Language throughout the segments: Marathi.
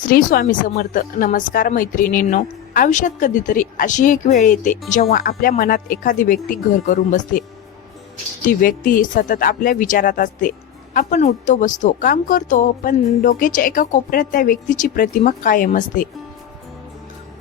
श्री स्वामी समर्थ. नमस्कार मैत्रिणींनो. आयुष्यात कधीतरी अशी एक वेळ येते जेव्हा आपल्या मनात एखादी व्यक्ती घर करून बसते. ती व्यक्ती सतत आपल्या विचारात असते. आपण उठतो बसतो काम करतो, पण डोक्याच्या एका कोपऱ्यात त्या व्यक्तीची प्रतिमा कायम असते.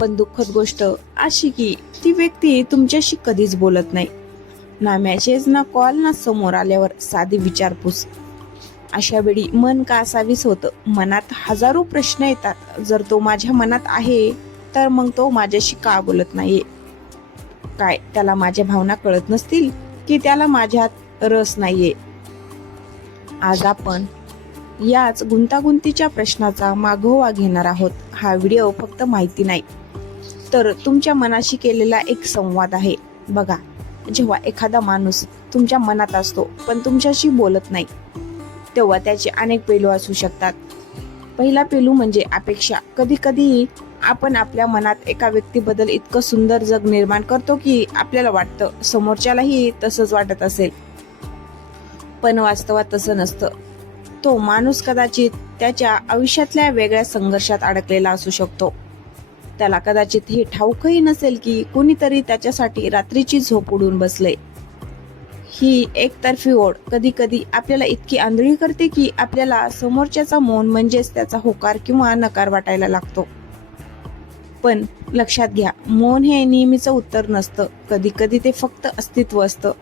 पण दुःखद गोष्ट अशी की ती व्यक्ती तुमच्याशी कधीच बोलत नाही. ना मेसेज, ना कॉल, ना समोर आल्यावर साधी विचारपूस. अशा वेळी मन का असावीस होतं. मनात हजारो प्रश्न येतात. जर तो माझ्या मनात आहे तर मग तो माझ्याशी का बोलत नाहीये? काय त्याला माझ्या भावना कळत नसतील, की त्याला माझ्यात रस नाहीये? आज आपण याच गुंतागुंतीच्या प्रश्नाचा मागोवा घेणार आहोत. हा व्हिडिओ फक्त माहिती नाही, तर तुमच्या मनाशी केलेला एक संवाद आहे. बघा, जेव्हा एखादा माणूस तुमच्या मनात असतो पण तुमच्याशी बोलत नाही, तेव्हा त्याचे अनेक पैलू असू शकतात. पहिला पैलू म्हणजे अपेक्षा. कधी कधी आपण आपल्या मनात एका व्यक्तीबद्दल इतकं सुंदर जग निर्माण करतो की आपल्याला वाटतं समोरच्यालाही तसंच वाटत असेल, पण वास्तवात तसं नसतं. तो माणूस कदाचित त्याच्या आयुष्यातल्या वेगळ्या संघर्षात अडकलेला असू शकतो. त्याला कदाचित हे ठाऊकही नसेल की कोणीतरी त्याच्यासाठी रात्रीची झोप उडून बसले. ही एकतर्फी ओढ कधी कधी आपल्याला इतकी आंधळी करते की आपल्याला समोरच्याचा मौन म्हणजेच त्याचा होकार किंवा नकार वाटायला लागतो. पण लक्षात घ्या, मौन हे नेहमीचं उत्तर नसतं. कधी कधी ते फक्त अस्तित्व असतं.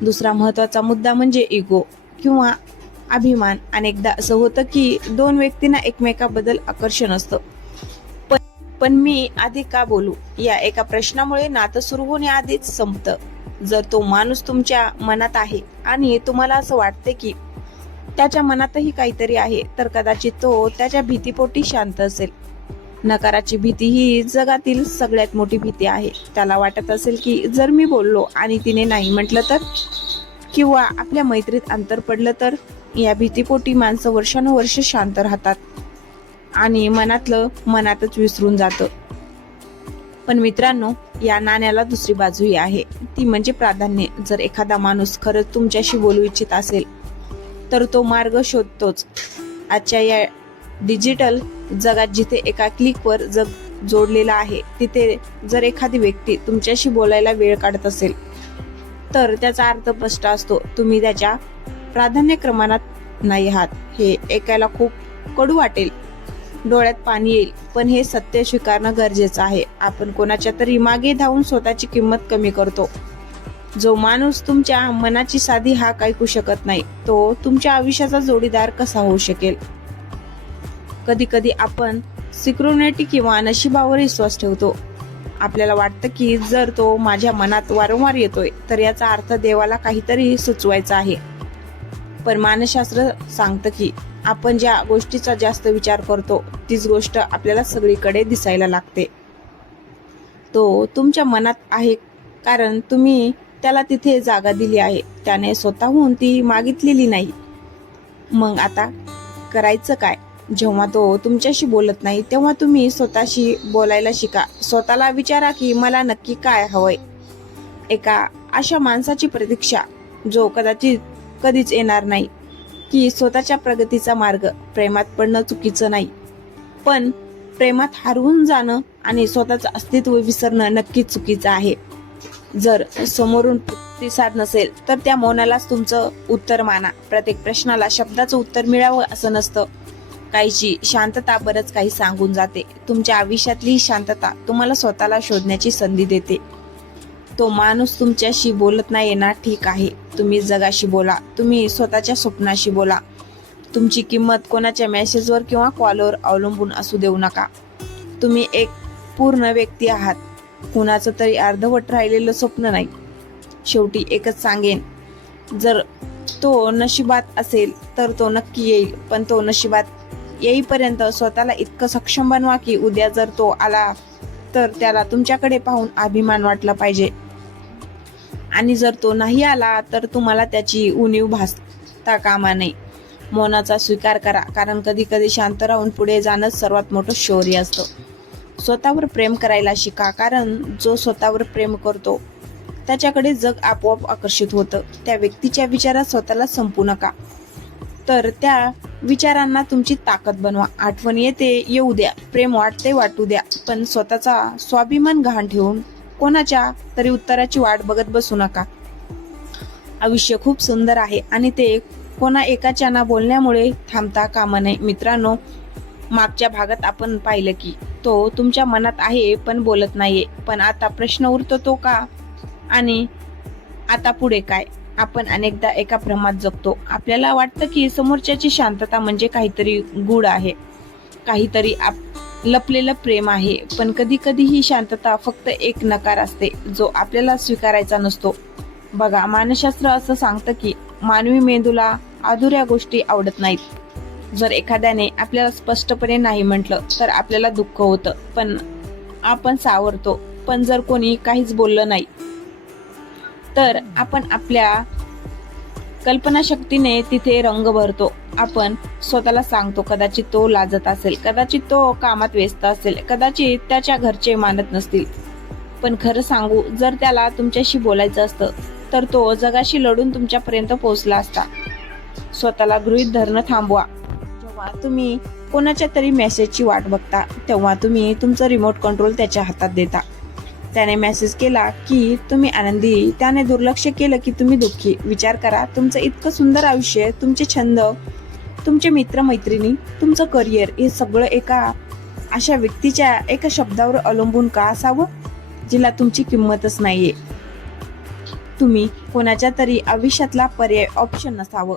दुसरा महत्वाचा मुद्दा म्हणजे इगो किंवा अभिमान. अनेकदा असं होतं की दोन व्यक्तींना एकमेकाबद्दल आकर्षण असतं, पण मी आधी का बोलू या एका प्रश्नामुळे नातं सुरू होण्याआधीच संपतं. जर तो माणूस तुमच्या मनात आहे आणि तुम्हाला असं वाटते की त्याच्या मनातही काहीतरी आहे, तर कदाचित तो त्याच्या भीतीपोटी शांत असेल. नकाराची भीती ही जगातील सगळ्यात मोठी भीती आहे. त्याला वाटत असेल की जर मी बोललो आणि तिने नाही म्हटलं तर, किंवा आपल्या मैत्रीत अंतर पडलं तर. या भीतीपोटी माणसं वर्षानुवर्ष शांत राहतात आणि मनातलं मनातच विसरून जातं. पण मित्रांनो, या नाण्याला दुसरी बाजूही आहे, ती म्हणजे प्राधान्य. जर एखादा माणूस खरंच तुमच्याशी बोलू इच्छित असेल तर तो मार्ग शोधतोच. आजच्या या डिजिटल जगात जिथे एका क्लिकवर जग जोडलेलं आहे, तिथे जर एखादी व्यक्ती तुमच्याशी बोलायला वेळ काढत असेल तर त्याचा अर्थ स्पष्ट असतो. तुम्ही त्याच्या प्राधान्यक्रमात नाही आहात. हे ऐकायला खूप कडू वाटेल, डोळ्यात पाणी येईल, पण हे सत्य स्वीकारणं गरजेचं आहे. आपण कोणाच्या तरी मागे धावून स्वतःची किंमत कमी करतो. जो माणूस तुमच्या मनाची साधी हाक ऐकू शकत नाही, तो तुमच्या आयुष्याचा जोडीदार कसा होऊ शकेल? कधी कधी आपण सिक्रोनिटी किंवा नशिबावर विश्वास ठेवतो. आपल्याला वाटतं की जर तो माझ्या मनात वारंवार येतोय तर याचा अर्थ देवाला काहीतरी सुचवायचं आहे. पण मानसशास्त्र सांगतं की आपण ज्या गोष्टीचा जास्त विचार करतो तीच गोष्ट आपल्याला सगळीकडे दिसायला लागते. तो तुमच्या मनात आहे कारण तुम्ही त्याला तिथे जागा दिली आहे. त्याने स्वतःहून ती मागितलेली नाही. मग आता करायचं काय? जेव्हा तो तुमच्याशी बोलत नाही तेव्हा तुम्ही स्वतःशी बोलायला शिका. स्वतःला विचारा की मला नक्की काय हवंय. एका अशा माणसाची प्रतीक्षा जो कदाचित कधीच येणार नाही. की स्वतःच्या प्रगतीचा मार्ग. प्रेमात पडणं चुकीचं नाही, पण प्रेमात हरवून जाणं आणि स्वतःचं अस्तित्व विसरणं नक्कीच चुकीचं आहे. जर समोरून प्रतिसाद नसेल तर त्या मौनालाच तुमचं उत्तर माना. प्रत्येक प्रश्नाला शब्दाचं उत्तर मिळावं असं नसतं. काहीची शांतता बरंच काही सांगून जाते. तुमच्या आयुष्यातली शांतता तुम्हाला स्वतःला शोधण्याची संधी देते. तो माणूस तुमच्याशी बोलत नाही ना, ठीक आहे, तुम्ही जगाशी बोला. तुम्ही स्वतःच्या स्वप्नाशी बोला. तुमची किंमत कोणाच्या मेसेजवर किंवा कॉलवर अवलंबून असू देऊ नका. तुम्ही एक पूर्ण व्यक्ती आहात, कुणाचं तरी अर्धवट राहिलेलं स्वप्न नाही. शेवटी एकच सांगेन, जर तो नशिबात असेल तर तो नक्की येईल. पण तो नशिबात येईपर्यंत स्वतःला इतकं सक्षम बनवा की उद्या जर तो आला तर त्याला तुमच्याकडे पाहून अभिमान वाटला पाहिजे. आणि जर तो नाही आला तर तुम्हाला त्याची उणीव भासता कामा नये. मौनाचा स्वीकार करा, कारण कधी कधी शांत राहून पुढे जाणंच सर्वात मोठं शौर्य असतं. स्वतःवर प्रेम करायला शिका, कारण जो स्वतःवर प्रेम करतो त्याच्याकडे जग आपोआप आकर्षित होतं. त्या व्यक्तीच्या विचारात स्वतःला संपू नका. तर त्या विचारांना तुमची ताकद बनवा. आठवण येते येऊ द्या, प्रेम वाटते वाटू द्या, पण स्वतःचा स्वाभिमान गहाण ठेवून कोणाच्या तरी उत्तराची वाट बघत बसू नका. आयुष्य खूप सुंदर आहे आणि ते कोणा एकाच्या बोलण्यामुळे थांबता कामा नये. मित्रांनो, मागच्या भागात आपण पाहिलं की तो तुमच्या मनात आहे पण बोलत नाहीये. पण आता प्रश्न उरतो तो का आणि आता पुढे काय? आपण अनेकदा एका भ्रमात जगतो. आपल्याला वाटतं की समोरच्याची शांतता म्हणजे काहीतरी गूढ आहे, काहीतरी लपलेलं प्रेम आहे. पण कधी कधी ही शांतता फक्त एक नकार असते जो आपल्याला स्वीकारायचा नसतो. बघा, मानसशास्त्र असं सांगतं की मानवी मेंदूला अधुऱ्या गोष्टी आवडत नाहीत. जर एखाद्याने आपल्याला स्पष्टपणे नाही म्हटलं तर आपल्याला दुःख होतं, पण आपण सावरतो. पण जर कोणी काहीच बोललं नाही तर आपण आपल्या कल्पनाशक्तीने तिथे रंग भरतो. आपण स्वतःला सांगतो, कदाचित तो लाजत असेल, कदाचित तो कामात व्यस्त असेल, कदाचित त्याच्या घरचे मानत नसतील. पण खरं सांगू, जर त्याला तुमच्याशी बोलायचं असतं तर तो जगाशी लढून तुमच्यापर्यंत पोहोचला असता. स्वतःला गृहीत धरणं थांबवा. जेव्हा तुम्ही कोणाच्या तरी मेसेजची वाट बघता तेव्हा तुम्ही तुमचं रिमोट कंट्रोल त्याच्या हातात देता. त्याने मेसेज केला की तुम्ही आनंदी, त्याने दुर्लक्ष केलं की तुम्ही दुःखी. विचार करा, तुमचं इतकं सुंदर आयुष्य, तुमचे छंद, तुमचे मित्र मैत्रिणी, तुमचं करिअर, हे सगळं एका अशा व्यक्तीच्या एका शब्दावर अवलंबून का असावं जिला तुमची किंमतच नाहीये. तुम्ही कोणाच्या तरी आयुष्यातला पर्याय ऑप्शन नसावं,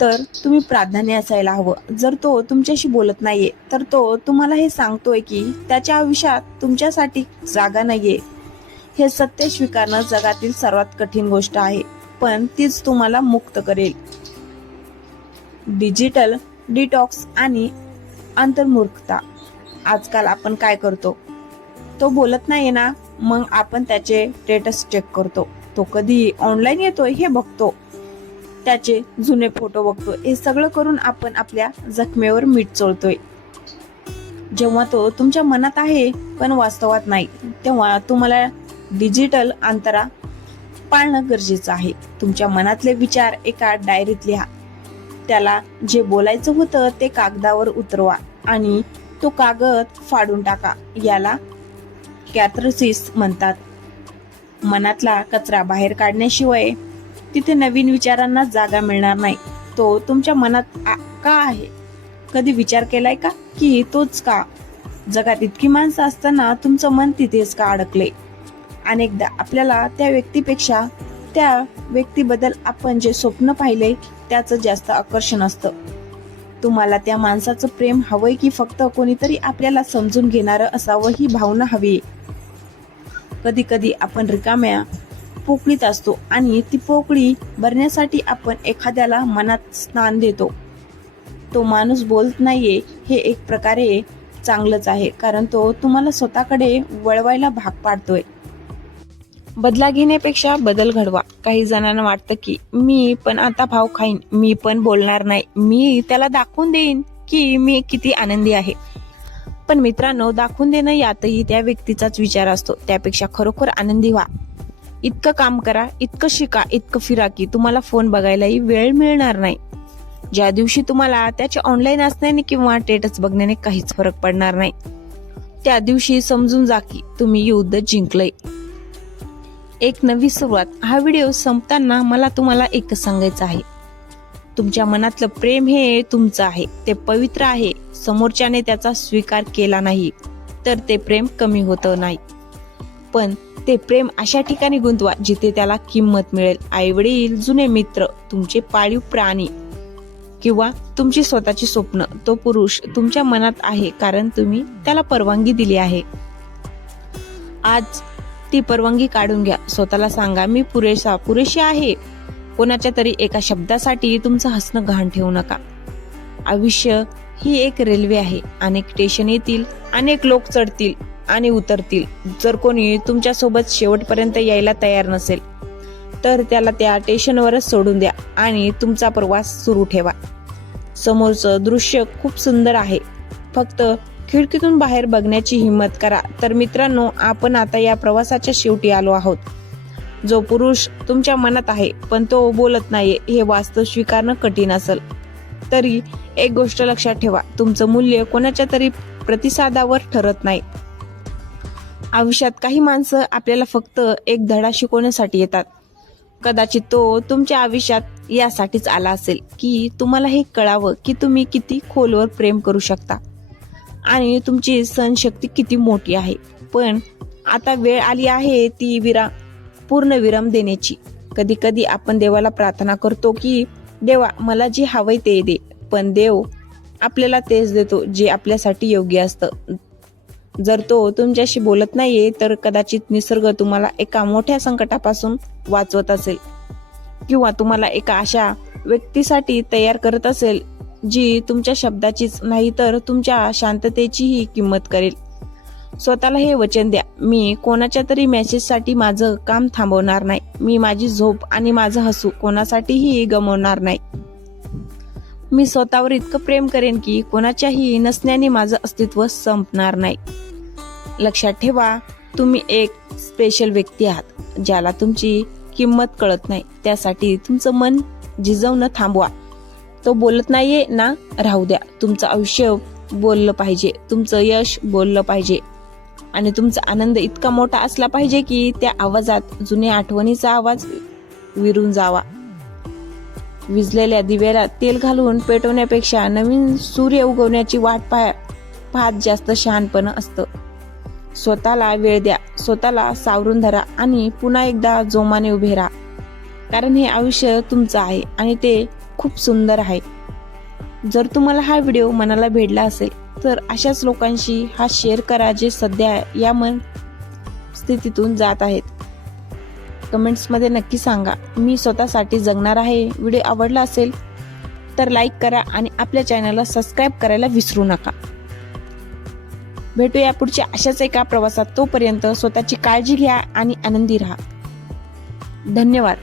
तर तुम्ही प्राधान्य असायला हवं. जर तो तुमच्याशी बोलत नाहीये तर तो तुम्हाला हे सांगतोय की त्याच्या आयुष्यात तुमच्यासाठी जागा नाहीये. हे सत्य स्वीकारणं जगातील सर्वात कठीण गोष्ट आहे, पण तीच तुम्हाला मुक्त करेल. डिजिटल डिटॉक्स आणि अंतर्मुखता. आजकाल आपण काय करतो? तो बोलत नाहीये ना, मग आपण त्याचे स्टेटस चेक करतो. तो कधी ऑनलाईन येतोय हे बघतो, त्याचे जुने फोटो बघतो. हे सगळं करून आपण आपल्या जखमेवर मीठ चोळतोय. जेव्हा तो तुमच्या मनात आहे पण वास्तवात नाही, तेव्हा तुम्हाला डिजिटल अंतरा पाळणं गरजेचं आहे. तुमच्या मनातले विचार एका डायरीत लिहा. त्याला जे बोलायचं होतं ते कागदावर उतरवा आणि तो कागद फाडून टाका. याला कॅथार्सिस म्हणतात. मनातला कचरा बाहेर काढण्याशिवाय तिथे नवीन विचारांना जागा मिळणार नाही. तो तुमच्या मनात का आहे? कधी विचार केलाय का की तोच का? जगात इतकी माणसं असताना तुमचं मन तिथेच का अडकले? अनेकदा आपल्याला त्या व्यक्तीपेक्षा त्या व्यक्तीबद्दल आपण जे स्वप्न पाहिले त्याचं जास्त आकर्षण असतं. तुम्हाला त्या माणसाचं प्रेम हवंय की फक्त कोणीतरी आपल्याला समजून घेणारं असावं ही भावना हवी? कधी कधी आपण रिकाम्या पोकळीत असतो आणि ती पोकळी भरण्यासाठी आपण एखाद्याला मनात स्थान देतो. तो माणूस बोलत नाहीये हे एक प्रकारे चांगलंच आहे, कारण तो तुम्हाला स्वतःकडे वळवायला भाग पाडतोय. बदला घेण्यापेक्षा बदल घडवा. काही जणांना वाटतं की मी पण आता भाव खाईन, मी पण बोलणार नाही, मी त्याला दाखवून देईन की मी किती आनंदी आहे. पण मित्रांनो, दाखवून देणं यातही त्या व्यक्तीचाच विचार असतो. त्यापेक्षा खरोखर आनंदी व्हा. इतकं काम करा, इतकं शिका, इतकं फिरा की तुम्हाला फोन बघायलाही वेळ मिळणार नाही. ज्या दिवशी तुम्हाला त्याच्या ऑनलाईन असण्याने किंवा स्टेटस बघण्याने काहीच फरक पडणार नाही, त्या दिवशी समजून जा की तुम्ही युद्ध जिंकलंय. एक नवी सुरुवात. हा व्हिडिओ संपताना मला तुम्हाला एकच सांगायचं आहे, तुमच्या मनातलं प्रेम हे तुमचं आहे, ते पवित्र आहे. समोरच्याने त्याचा स्वीकार केला नाही तर ते प्रेम कमी होतं नाही, पण ते प्रेम अशा ठिकाणी गुंतवा जिथे त्याला किंमत मिळेल. आई वडील, जुने मित्र, तुमचे पाळीव प्राणी किंवा तुमची स्वतःची स्वप्न. तो पुरुष तुमच्या मनात आहे कारण तुम्ही त्याला परवानगी दिली आहे. आज ती परवानगी काढून घ्या. स्वतःला सांगा, मी पुरेशी आहे. कोणाच्या तरी एका शब्दासाठी तुमचं हसणं गहाण ठेवू नका. आयुष्य ही एक रेल्वे आहे. अनेक स्टेशन येतील, अनेक लोक चढतील आणि उतरतील. जर कोणी तुमच्या सोबत शेवटपर्यंत यायला तयार नसेल तर त्याला त्या स्टेशनवरच सोडून द्या आणि तुमचा प्रवास सुरू ठेवा. समोरचं दृश्य खूप सुंदर आहे, फक्त खिडकीतून बाहेर बघण्याची हिंमत करा. तर मित्रांनो, आपण आता या प्रवासाच्या शेवटी आलो आहोत. जो पुरुष तुमच्या मनात आहे पण तो बोलत नाहीये हे वास्तव स्वीकारणं कठीण असेल. तरी एक गोष्ट लक्षात ठेवा, तुमचं मूल्य कोणाच्या तरी प्रतिसादावर ठरत नाही. आयुष्यात काही माणसं आपल्याला फक्त एक धडा शिकवण्यासाठी येतात. कदाचित तो तुमच्या आयुष्यात यासाठीच आला असेल की तुम्हाला हे कळावं की तुम्ही किती खोलवर प्रेम करू शकता आणि तुमची सहनशक्ती किती मोठी आहे. पण आता वेळ आली आहे ती पूर्ण विराम देण्याची. कधी कधी आपण देवाला प्रार्थना करतो की देवा मला जे हवंय ते दे, पण देव आपल्याला तेच देतो जे आपल्यासाठी योग्य असतं. जर तो तुमच्याशी बोलत नाहीये तर कदाचित निसर्ग तुम्हाला एका मोठ्या संकटापासून वाचवत असेल, किंवा तुम्हाला एका अशा व्यक्तीसाठी तयार करत असेल जी तुमच्या शब्दाचीच नाही तर तुमच्या शांततेचीही किंमत करेल. स्वतःला हे वचन द्या, मी कोणाच्या तरी मेसेजसाठी माझं काम थांबवणार नाही. मी माझी झोप आणि माझं हसू कोणासाठीही गमावणार नाही. मी स्वतःवर इतकं प्रेम करेन की कोणाच्याही नसण्याने माझं अस्तित्व संपणार नाही. लक्षात ठेवा, तुम्ही एक स्पेशल व्यक्ती आहात ज्याला तुमची किंमत कळत नाही. त्यासाठी तुमचं मन झिजवणं थांबवा. तो बोलत नाहीये ना, राहू द्या. तुमचं आयुष्य बोललं पाहिजे, तुमचं यश बोललं पाहिजे आणि तुमचा आनंद इतका मोठा असला पाहिजे की त्या आवाजात जुन्या आठवणीचा आवाज विरून जावा. विझलेल्या दिव्याला तेल घालून पेटवण्यापेक्षा नवीन सूर्य उगवण्याची वाट पाहत जास्त शहाणपण असतं. स्वतःला वेळ द्या, स्वतःला सावरून धरा आणि पुन्हा एकदा जोमाने उभे राहा. कारण हे आयुष्य तुमचं आहे आणि ते खूप सुंदर आहे. जर तुम्हाला हा व्हिडिओ मनाला भेटला असेल तर अशाच लोकांशी हा शेअर करा जे सध्या या मन स्थितीतून जात आहेत. कमेंट्समध्ये नक्की सांगा, मी स्वतःसाठी जगणार आहे. व्हिडिओ आवडला असेल तर लाईक करा आणि आपल्या चॅनलला सबस्क्राईब करायला विसरू नका. भेटूया पुढच्या अशाच एका प्रवासात. तोपर्यंत स्वतःची काळजी घ्या आणि आनंदी राहा. धन्यवाद.